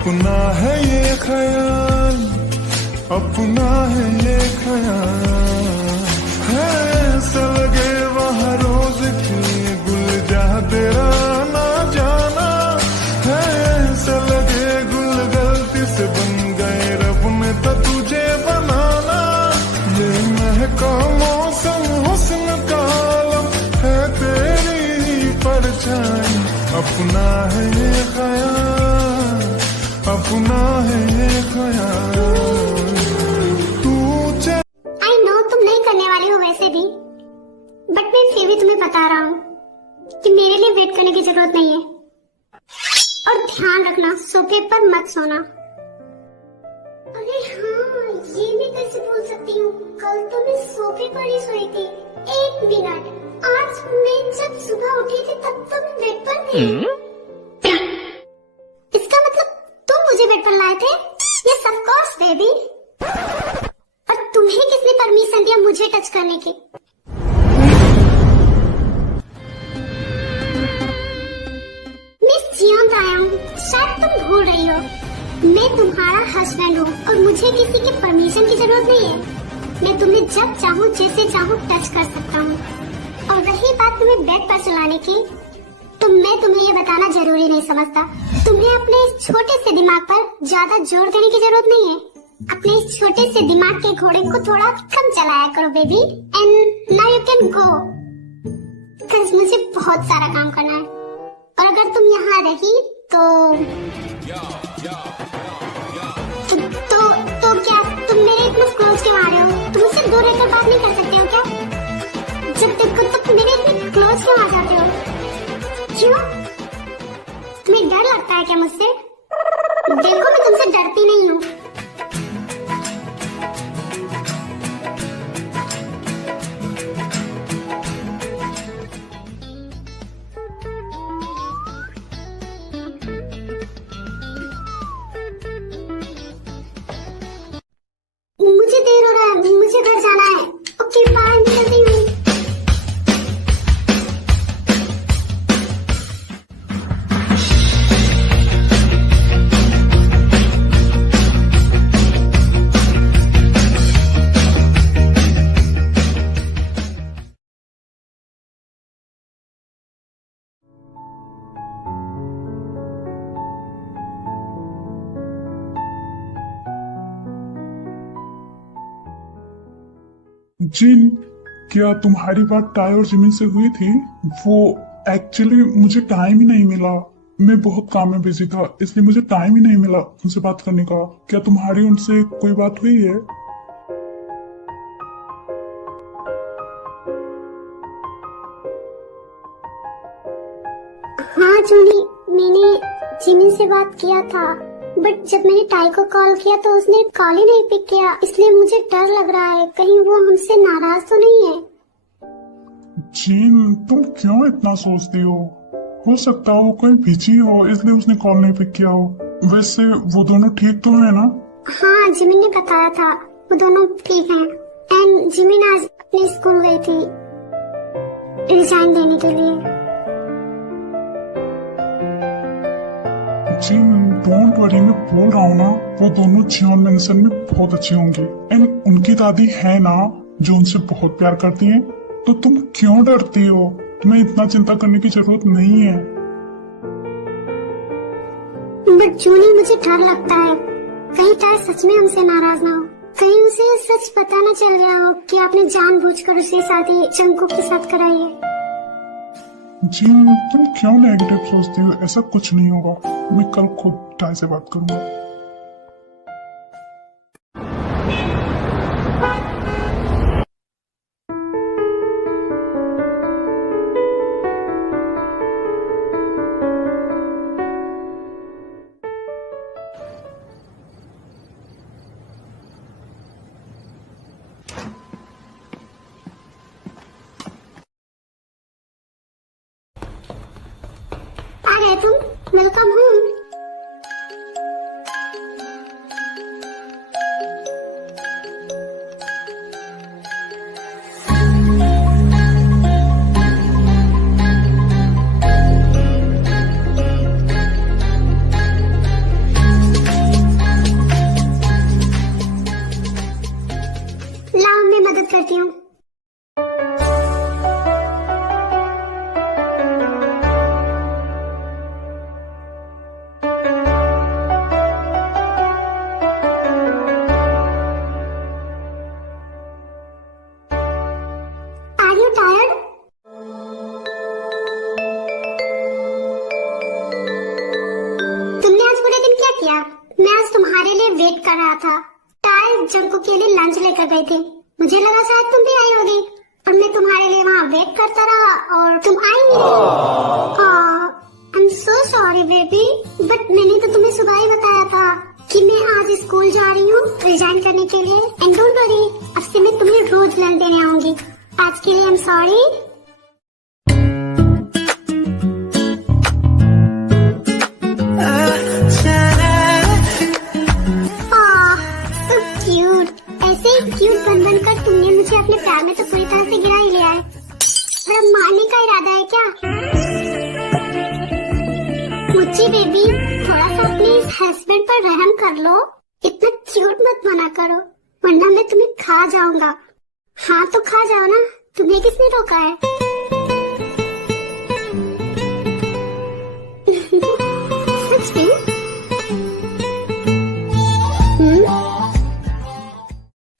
अपना है ये ख्याल, अपना है ये ख्याल, है ऐसा लगे वहाँ रोज की गुल जा तेरा ना जाना, है ऐसा लगे गुल गलती से बन गए रब ने तो तुझे बनाना। ये महका मौसम हुस्न का आलम है तेरी ही परछाई, अपना है ये ख्याल, अपना है ये ख्याल। आई नो तुम नहीं करने वाली हो वैसे भी, बट मैं फिर भी तुम्हें बता रहा हूँ कि मेरे लिए वेट करने की जरूरत नहीं है। और ध्यान रखना सोफे पर मत सोना। अरे हाँ, ये मैं कैसे भूल सकती हूँ, कल तो मैं सोफे पर ही सोई थी। एक मिनट, आज मैं जब सुबह उठी थी तब तो मैं बेड पर थी। इसका मतलब तुम मुझे बेड पर लाए थे? Yes of course baby. और तुम्हें किसने परमिशन दिया मुझे टच करने की? मिस जियोन तायंग, शायद तुम भूल रही हो, मैं तुम्हारा हस्बैंड हूँ और मुझे किसी की परमिशन की जरूरत नहीं है। मैं तुम्हें जब चाहूँ जैसे चाहूँ टच कर सकता हूँ। और रही बात तुम्हें बेड पर सुलाने की, तो मैं तुम्हें ये बताना जरूरी नहीं समझता। तुम्हें अपने इस छोटे से दिमाग पर ज्यादा जोर देने की जरूरत नहीं है। अपने इस छोटे से दिमाग के घोड़े को थोड़ा कम चलाया करो baby. And now you can go, because मुझे बहुत सारा काम करना है। और अगर तुम यहाँ रही तो क्या तुम मेरे इतना क्लोज क्यों आ रहे हो? तुम मुझसे दूर रहकर बात नहीं कर सकते हो क्या? जब देखो तब मेरे इतने क्लोज क्यों आ जाते हो? क्यों? तुम्हें डर लगता है क्या मुझसे? देखो मैं तुमसे डरती नहीं हूँ। मुझे देर हो रहा है, मुझे घर जाना है। ओके बाय, निकलती हूँ। जिन, क्या तुम्हारी बात टाई और जिमिन से हुई थी? वो एक्चुअली मुझे टाइम ही नहीं मिला, मैं बहुत काम में बिजी था, इसलिए मुझे टाइम ही नहीं मिला उनसे बात करने का। क्या तुम्हारी उनसे कोई बात हुई है? हाँ जूली, मैंने जिमिन से बात किया था, बट जब मैंने टाई को कॉल किया तो उसने कॉल ही नहीं पिक किया, इसलिए मुझे डर लग रहा है कहीं वो हमसे नाराज तो नहीं है। जीन, तुम क्यों इतना सोचती हो सकता हो कोई बिजी हो इसलिए उसने कॉल नहीं पिक किया हो। वैसे वो दोनों ठीक तो है ना? हाँ, जिमिन ने बताया था वो दोनों ठीक हैं। एंड जिमिन आज अपने स्कूल गई थी रिजाइन देने के लिए। जिन, डोंट वरी, मैं बोल रहा हूँ ना, वो दोनों जियोन मेंशन में बहुत अच्छी होंगी। एंड उनकी दादी है ना जो उनसे बहुत प्यार करती है, तो तुम क्यों डरती हो? तुम्हें इतना चिंता करने की जरूरत नहीं है। बट जूनी, मुझे डर लगता है कहीं टाई सच में हमसे नाराज ना हो, कहीं उसे सच पता न चल गया हो कि आपने जानबूझकर उसकी शादी जंगकुक के साथ कराई है। जिन, तुम क्यों नेगेटिव सोचती हो? ऐसा कुछ नहीं होगा, मैं कल खुद टाई से बात करूंगा। आ गए तुम? Welcome home. बात करती हूँ। Are you tired? तुमने आज पूरे दिन क्या किया? मैं आज तुम्हारे लिए वेट कर रहा था। टायर जंको के लिए लंच लेकर गए थे। मुझे लगा शायद तुम भी आई होगी, और मैं तुम्हारे लिए वहाँ वेट करता रहा और तुम आई नहीं। I am so sorry baby, but मैंने तो तुम्हें सुबह ही बताया था कि मैं आज स्कूल जा रही हूँ रिजाइन करने के लिए। एंड डोंट वरी, अब से मैं तुम्हें रोज लंच देने आऊंगी। आज के लिए आई एम सॉरी। क्यूट बन बनकर तुमने मुझे अपने प्यार में तो पूरी तरह से गिरा ही लिया है। और अब मारने का इरादा है क्या? मुझे बेबी, थोड़ा सा अपने इस हस्बैंड पर रहम कर लो। इतना क्यूट मत बना करो, वरना मैं तुम्हें खा जाऊंगा। हाँ तो खा जाओ ना, तुम्हें किसने रोका है? सच में?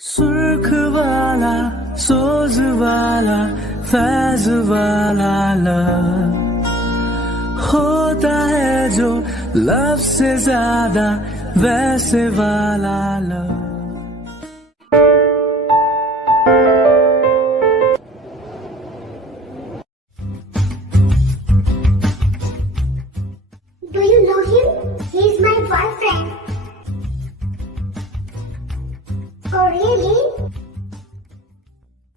सुर्ख वाला, सोज वाला, फैज वाला लव होता है जो लव से ज्यादा वैसे वाला love. Do you know him? He is my boyfriend. Oh really?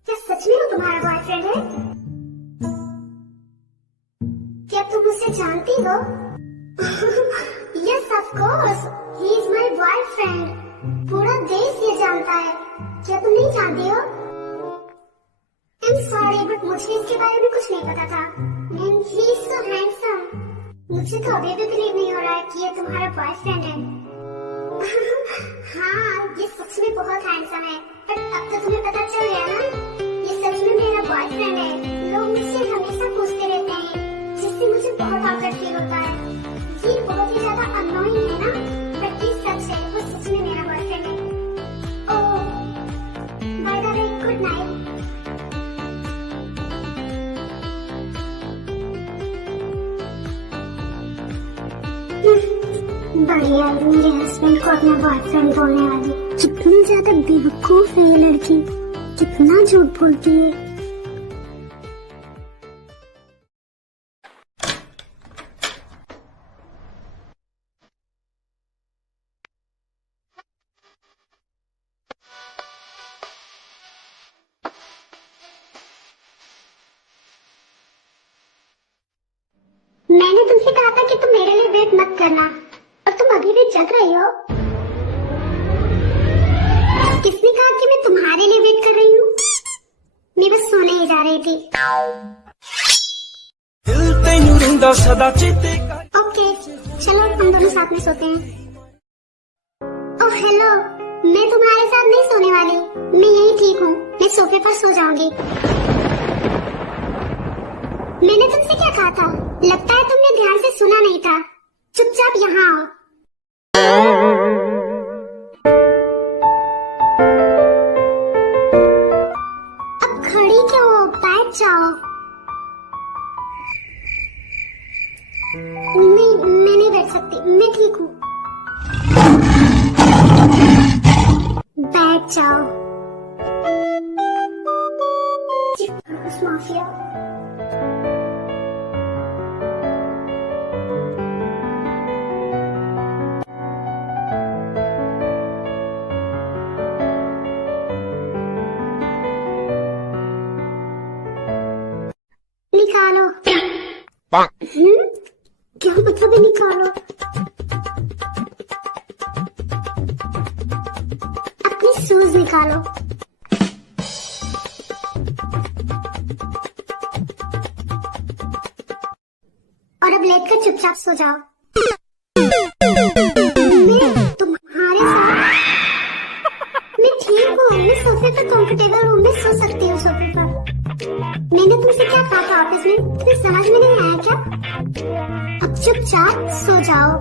क्या सच में वो तुम्हारा बॉयफ्रेंड है? क्या तुम उसे जानती हो? Yes, of course. He is my boyfriend. पूरा देश ये जानता है। क्या तुम नहीं जानती हो? I'm sorry, but मुझे इसके बारे में कुछ नहीं पता था। And he is so handsome. मुझे तो अभी भी बिलीव नहीं हो रहा है कि ये तुम्हारा बॉयफ्रेंड है। हाँ, ये सच में बहुत हैंडसम है, पर अब तो तुम्हें पता चल गया ना, ये सच में मेरा बॉयफ्रेंड है। लोग मुझसे हमेशा पूछते रहते हैं, जिससे मुझे बहुत awkward फील होता है। ये बहुत ही ज्यादा अननोइंग है ना, पर ये सच है, वो सच में मेरा बॉयफ्रेंड है। Oh, by the way, good night. बढ़िया, मेरे हस्बैंड को अपना बॉयफ्रेंड बोलने वाली। कितनी ज्यादा बेवकूफ है ये लड़की, कितना झूठ बोलती है। मैंने तुमसे कहा था कि तुम मेरे लिए वेट मत करना, और तुम अभी भी जग रही हो। किसने कहा कि मैं तुम्हारे लिए वेट कर रही हूँ? मैं बस सोने ही जा रही थी। ओके, चलो हम दोनों साथ में सोते हैं। ओह हेलो, मैं तुम्हारे साथ नहीं सोने वाली, मैं यही ठीक हूँ, मैं सोफे पर सो जाऊंगी। मैंने तुमसे क्या कहा था? लगता है तुमने ध्यान से सुना नहीं था। चुपचाप यहाँ आओ। अब खड़ी क्यों हो? बैठ जाओ। नहीं, मैं नहीं बैठ सकती, मैं ठीक हूँ। बैठ जाओ। माफिया। निकालो। क्या मतलब है निकालो? अपनी शूज निकालो। और अब लेटकर चुपचाप सो जाओ। मैं तुम्हारे साथ? मैं ठीक हूँ, मैं सोफे पर तो कंफर्टेबल रूम में सो सकती हो सोफे पर। मैंने तुमसे क्या कहा था ऑफिस में, तुम्हें समझ में नहीं आया क्या? अब चुपचाप सो जाओ।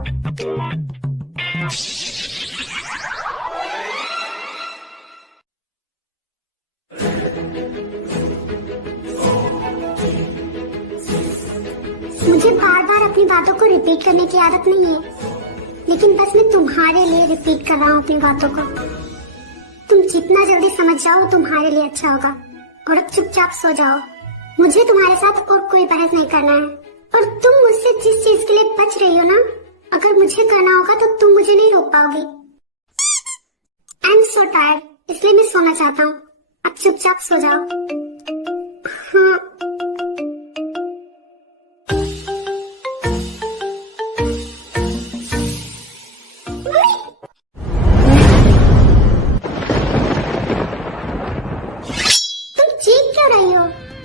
मुझे बार बार अपनी बातों को रिपीट करने की आदत नहीं है, लेकिन बस मैं तुम्हारे लिए रिपीट कर रहा हूँ अपनी बातों को। तुम जितना जल्दी समझ जाओ तुम्हारे लिए अच्छा होगा। और अब चुपचाप सो जाओ। मुझे तुम्हारे साथ और कोई बहस नहीं करना है। और तुम मुझसे जिस चीज के लिए बच रही हो ना, अगर मुझे करना होगा तो तुम मुझे नहीं रोक पाओगी। आई एम सो टायर्ड, इसलिए मैं सोना चाहता हूँ। अब चुपचाप सो जाओ। हाँ।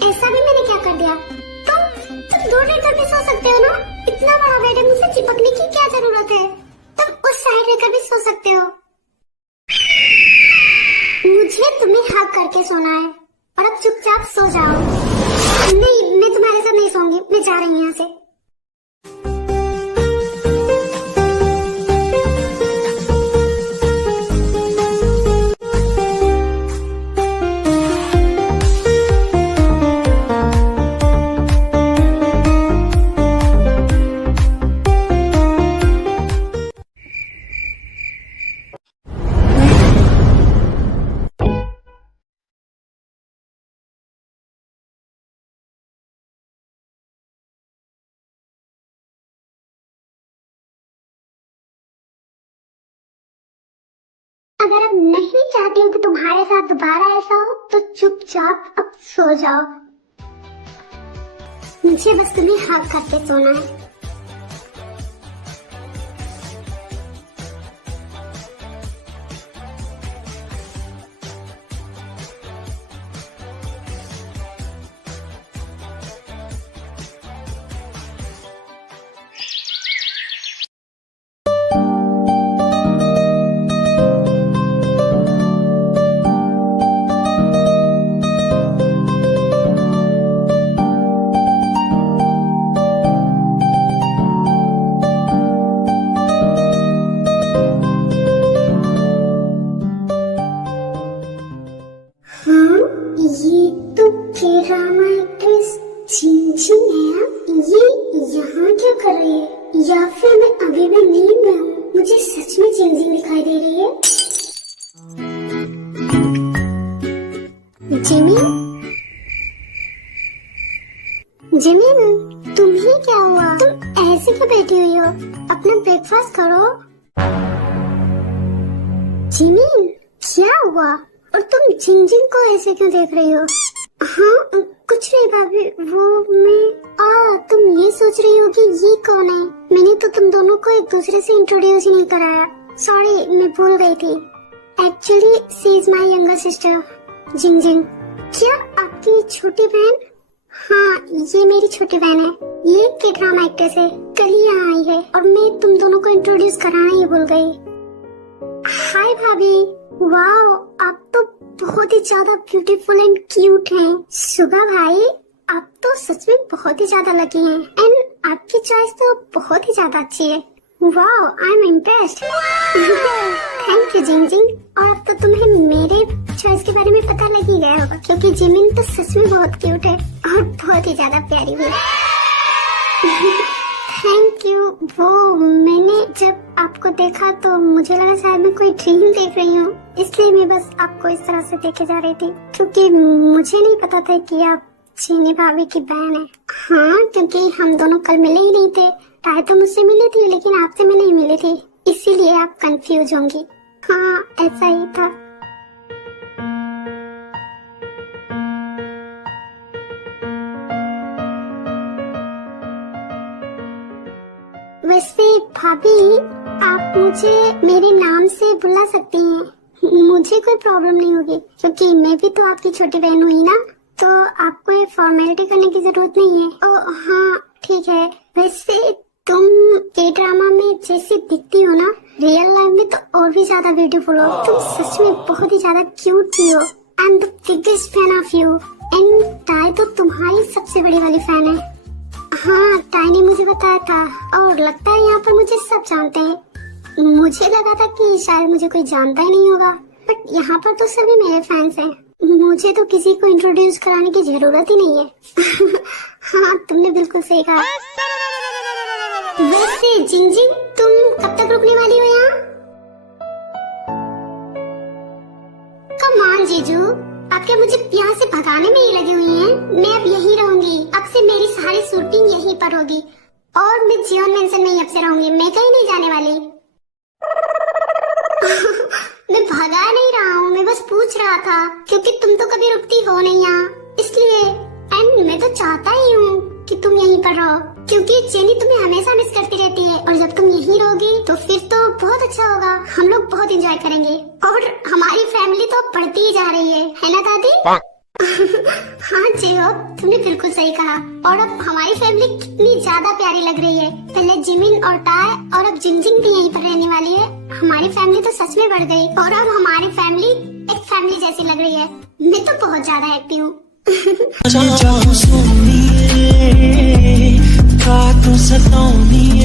ऐसा भी मैंने क्या कर दिया? तुम दो रहकर भी सो सकते हो ना? इतना बड़ा बेड है, मुझसे चिपकने की क्या जरूरत है? तुम उस साइड रहकर भी सो सकते हो। मुझे तुम्हें हक करके सोना है। और अब चुपचाप सो जाओ। नहीं, मैं तुम्हारे साथ नहीं सोऊंगी, मैं जा रही हूँ यहाँ से। अगर अब नहीं चाहती हूँ कि तुम्हारे साथ दोबारा ऐसा हो, तो चुपचाप अब सो जाओ। मुझे बस तुम्हें हक करके सोना है। ड्रामा एक्ट्रेस झिंझिंग है। ये यहाँ क्या कर रही है? या फिर मैं अभी भी नींद में हूँ? मुझे सच में झिंझिंग दिखाई दे रही है। जिमिन, जिमिन, तुम्हें क्या हुआ? तुम ऐसे क्यों बैठी हुई हो? अपना ब्रेकफास्ट करो। जिमिन, क्या हुआ? और तुम झिंझिंग को ऐसे क्यों देख रही हो? हाँ, कुछ नहीं भाभी, वो मैं तुम ये सोच रही हो कि ये कौन है? मैंने तो तुम दोनों को एक दूसरे से इंट्रोड्यूस ही नहीं कराया। सॉरी, मैं भूल गई थी। Actually she is my younger sister, Jinjing. क्या आपकी छोटी बहन? हाँ, ये मेरी छोटी बहन है। ये के ड्रामा एक्ट्रेस है, कल ही यहाँ आई है और मैं तुम दोनों को इंट्रोड्यूस कराना ही भूल गई। हाय भाभी, वाओ, आप तो बहुत ही ज्यादा ब्यूटीफुल एंड क्यूट हैं। सुगा भाई, आप तो सच में बहुत ही ज्यादा लकी हैं एंड आपकी चॉइस तो बहुत ही ज्यादा अच्छी है। Wow, I am impressed. Thank you Jinjing. और अब तो तुम्हें मेरे चॉइस के बारे में पता लग ही गया होगा, क्योंकि जिमिन तो सच में बहुत क्यूट है और बहुत ही ज्यादा प्यारी भी। Thank you. वो मैंने जब आपको देखा तो मुझे लगा शायद मैं कोई ड्रीम देख रही हूँ, इसलिए मैं बस आपको इस तरह से देखे जा रही थी, क्योंकि मुझे नहीं पता था कि आप चीनी भाभी की बहन है। हाँ, क्योंकि हम दोनों कल मिले ही नहीं थे। टाई तो मुझसे मिली थी लेकिन आपसे मैं नहीं मिली थी, इसीलिए आप कंफ्यूज होंगी। हाँ, ऐसा ही था। वैसे भाभी, आप मुझे मेरे नाम से बुला सकती हैं, मुझे कोई प्रॉब्लम नहीं होगी, क्योंकि मैं भी तो आपकी छोटी बहन हुई ना, तो आपको ये फॉर्मेलिटी करने की जरूरत नहीं है। ओ हाँ, ठीक है। वैसे तुम के ड्रामा में जैसी दिखती हो ना, रियल लाइफ में तो और भी ज्यादा ब्यूटीफुल हो। तुम सच में बहुत ही ज्यादा क्यूट भी हो। I am the biggest fan of you and tie तो तुम्हारी सबसे बड़ी वाली फैन है। हाँ, टाई ने मुझे बताया था और लगता है यहाँ पर मुझे सब जानते हैं। मुझे लगा था कि शायद मुझे कोई जानता ही नहीं होगा, बट यहाँ पर तो सभी मेरे फैंस हैं। मुझे तो किसी को इंट्रोड्यूस कराने की जरूरत ही नहीं है। हाँ, तुमने बिल्कुल सही कहा। वैसे जिंजिंग, तुम कब तक रुकने वाली हो यहाँ? कम ऑन जीजू, आप क्या मुझे यहाँ से भगाने में ही लगी हुई हैं? मैं अब यहीं रहूंगी। अब से मेरी सारी शूटिंग यहीं पर होगी और मैं जियोन मेंशन में ही अब से रहूंगी। मैं कहीं नहीं जाने वाली। मैं भगा नहीं रहा हूँ, मैं बस पूछ रहा था क्योंकि तुम तो कभी रुकती हो नहीं यहाँ, इसलिए। एंड मैं तो चाहता ही हूँ कि तुम यहीं पर रहो क्योंकि जेनी तुम्हें हमेशा मिस करती रहती है और जब तुम यहीं रहोगी तो फिर तो बहुत अच्छा होगा। हम लोग बहुत एंजॉय करेंगे और हमारी फैमिली तो बढ़ती ही जा रही है ना दादी? हाँ जियो, तुमने बिल्कुल सही कहा। और अब हमारी फैमिली कितनी ज्यादा प्यारी लग रही है। पहले जिमिन और टाई और अब जिंजिंग भी यहीं पर रहने वाली है। हमारी फैमिली तो सच में बढ़ गई और अब हमारी फैमिली एक फैमिली जैसी लग रही है। मैं तो बहुत ज्यादा हैप्पी हूँ। जाऊं सोनिए, का तू सताऊं